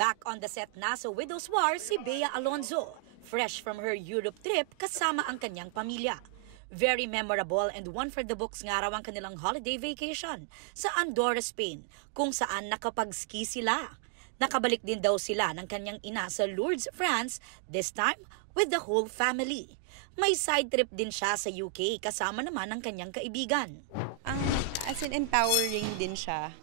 Back on the set na sa Widow's War si Bea Alonzo, fresh from her Europe trip kasama ang kanyang pamilya. Very memorable and one for the books nga raw ang kanilang holiday vacation sa Andorra, Spain, kung saan nakapag-ski sila. Nakabalik din daw sila ng kanyang ina sa Lourdes, France, this time with the whole family. May side trip din siya sa UK kasama naman ng kanyang kaibigan. As in empowering din siya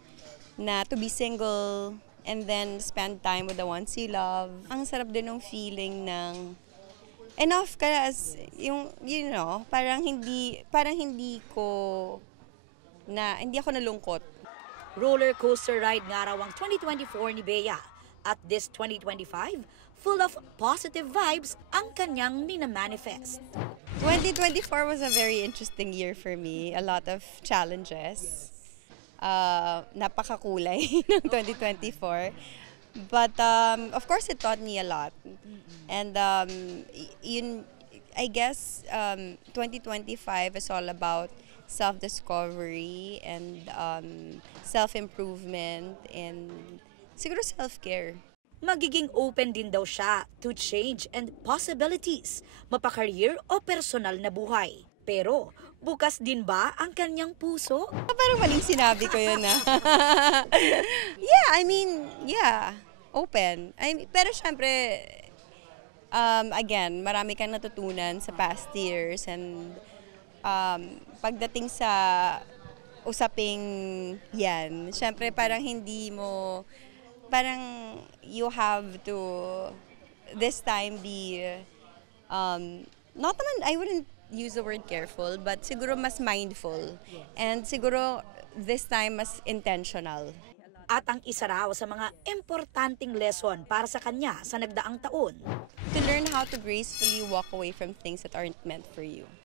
na to be single and then spend time with the ones you love. Ang sarap din ng feeling ng enough ka as yung, you know, hindi ako nalungkot. Roller coaster ride nga raw ang 2024 ni Bea. At this 2025, full of positive vibes ang kanyang minamanifest. 2024 was a very interesting year for me. A lot of challenges. Napakakulay ng 2024. But of course, it taught me a lot. And I guess 2025 is all about self-discovery and self-improvement and siguro self-care. Magiging open din daw siya to change and possibilities, mapa-career o personal na buhay. Pero bukas din ba ang kanyang puso? Parang maling sinabi ko yun na. Yeah, open. Pero syempre, again, marami kang natutunan sa past years and pagdating sa usaping yan, syempre parang you have to this time be, not naman, I wouldn't use the word careful, but siguro mas mindful. And siguro this time mas intentional. At ang isa raw sa mga importanteng lesson para sa kanya sa nagdaang taon, To learn how to gracefully walk away from things that aren't meant for you.